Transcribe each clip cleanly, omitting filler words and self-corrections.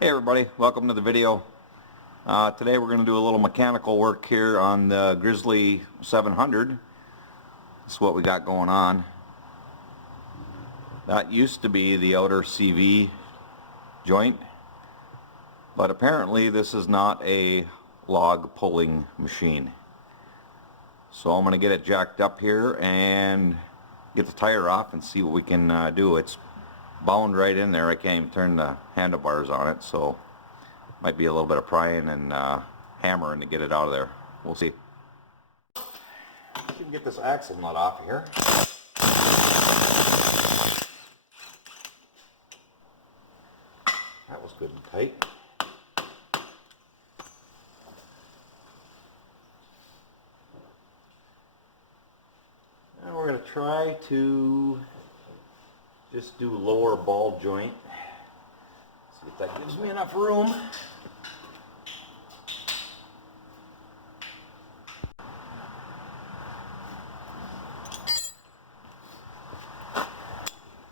Hey everybody, welcome to the video. Today we're going to do a little mechanical work here on the Grizzly 700. That's what we got going on. That used to be the outer CV joint, but apparently this is not a log pulling machine. So I'm going to get it jacked up here and get the tire off and see what we can do. It's bound right in there. I can't even turn the handlebars on it, so might be a little bit of prying and hammering to get it out of there. We'll see. See if we can get this axle nut off here. That was good and tight. Now we're going to try to just do lower ball joint. See if that gives me enough room.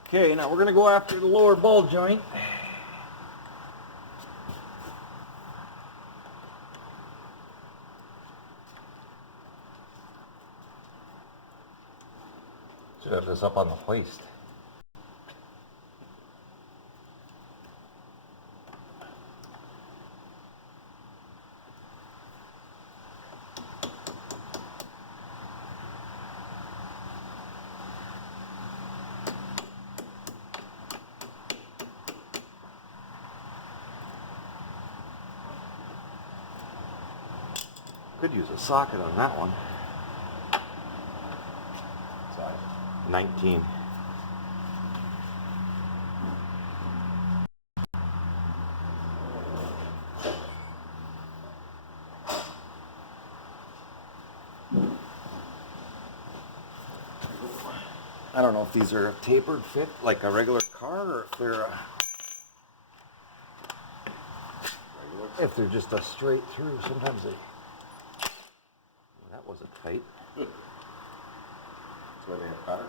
Okay, now we're going to go after the lower ball joint. Should have this up on the hoist. Could use a socket on that one. Size 19. I don't know if these are a tapered fit like a regular car or if they're just a straight through. Sometimes they... That wasn't tight. That's why they have batteries.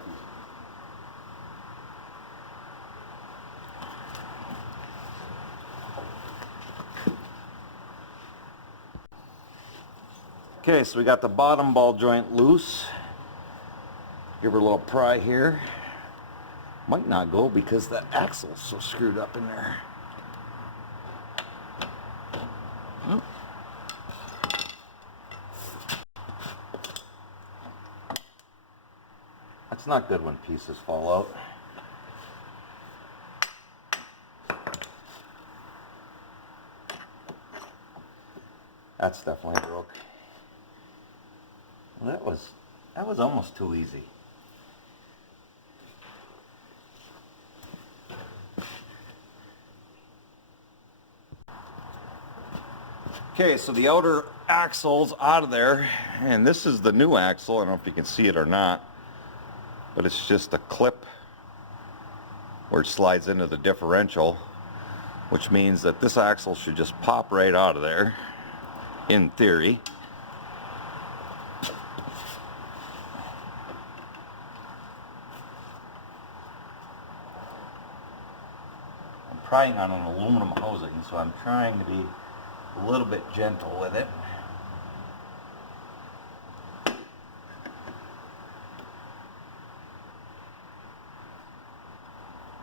Okay, so we got the bottom ball joint loose. Give her a little pry here. Might not go because that axle's so screwed up in there. Oh. That's not good when pieces fall out. That's definitely broke. Well, that was almost too easy. Okay, so the outer axle's out of there, and this is the new axle. I don't know if you can see it or not, but it's just a clip where it slides into the differential, which means that this axle should just pop right out of there, in theory. I'm prying on an aluminum housing, so I'm trying to be a little bit gentle with it.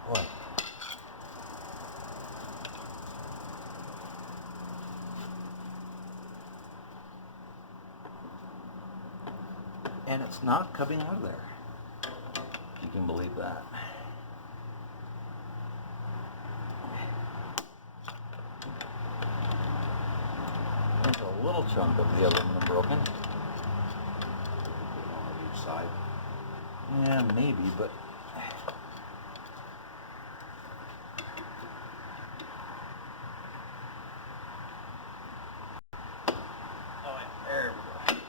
Boy. And it's not coming out of there. If you can believe that. There's a little chunk of the aluminum broken. On each side. Yeah, maybe, but... There we go.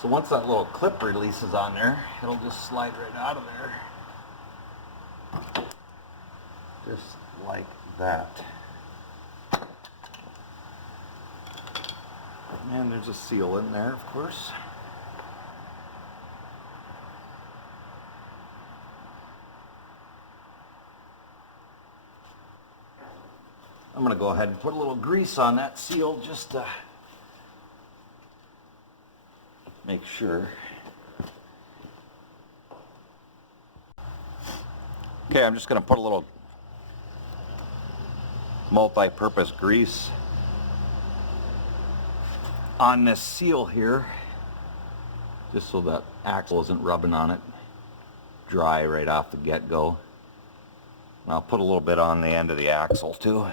So once that little clip releases on there, it'll just slide right out of there. Just like that. And there's a seal in there, of course. I'm going to go ahead and put a little grease on that seal just to make sure. Okay, I'm just going to put a little multi-purpose grease on this seal here, just so that axle isn't rubbing on it dry right off the get-go. And I'll put a little bit on the end of the axle too.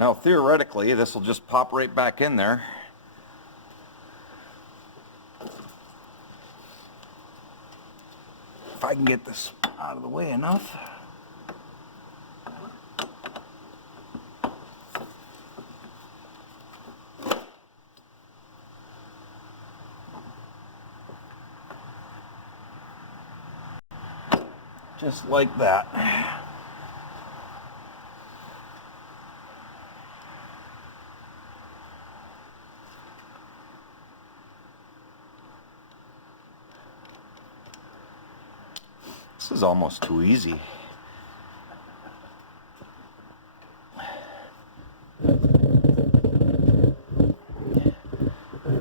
Now theoretically, this will just pop right back in there. If I can get this out of the way enough. Just like that. This is almost too easy.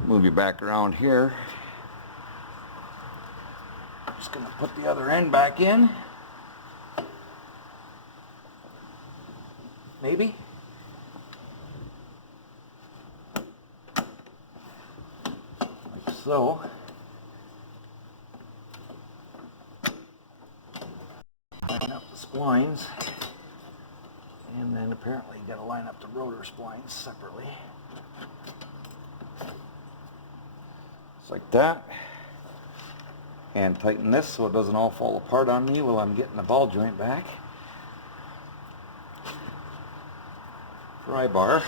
Move you back around here. Just gonna put the other end back in. Maybe. Like so. Line up the splines, and then apparently you got to line up the rotor splines separately. Just like that. And tighten this so it doesn't all fall apart on me while I'm getting the ball joint back. Pry bar.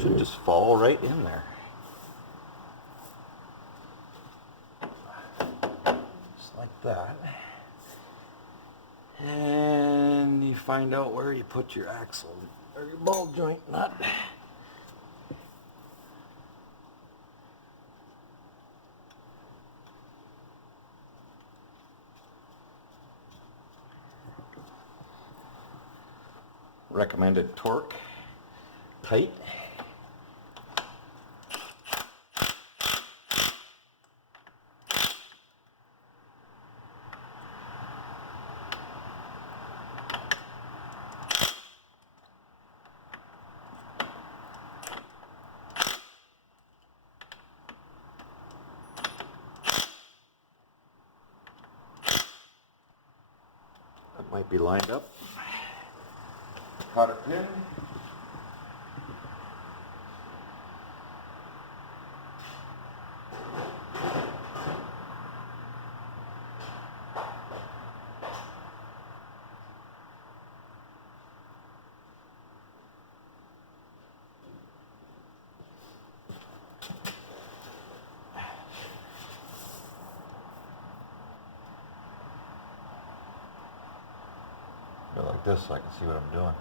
Should just fall right in there. Just like that. And you find out where you put your axle or your ball joint nut. Recommended torque, tight. That might be lined up. Cotter pin. Go like this so I can see what I'm doing.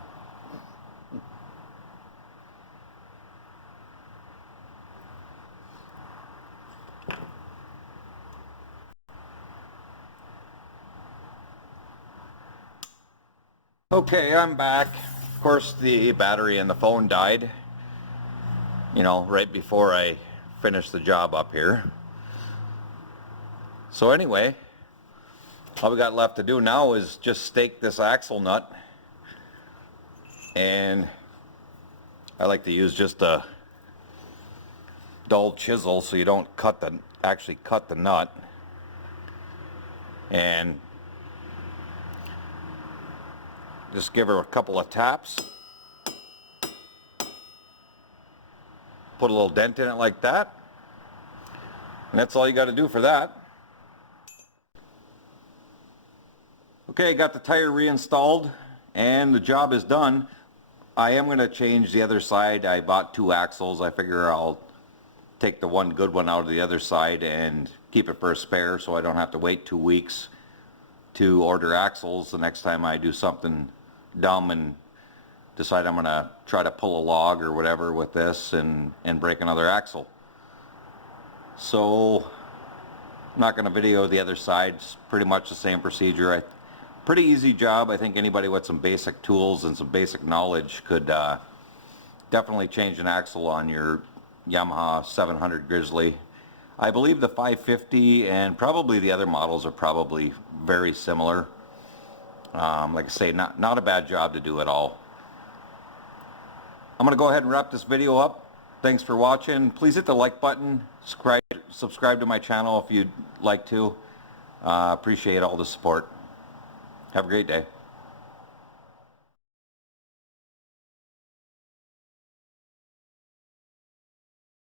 Okay, I'm back. Of course, the battery in the phone died, you know, right before I finished the job up here. So anyway, all we got left to do now is just stake this axle nut. And I like to use just a dull chisel so you don't actually cut the nut. And just give her a couple of taps. Put a little dent in it like that. And that's all you got to do for that. Okay, got the tire reinstalled and the job is done. I am going to change the other side. I bought 2 axles. I figure I'll take the one good one out of the other side and keep it for a spare so I don't have to wait 2 weeks to order axles the next time I do something dumb and decide I'm going to try to pull a log or whatever with this and break another axle. So I'm not going to video the other side. It's pretty much the same procedure. Pretty easy job. I think anybody with some basic tools and some basic knowledge could definitely change an axle on your Yamaha 700 Grizzly. I believe the 550 and probably the other models are probably very similar. Like I say, not a bad job to do at all. I'm going to go ahead and wrap this video up. Thanks for watching. Please hit the like button. Subscribe to my channel if you'd like to. Appreciate all the support. Have a great day.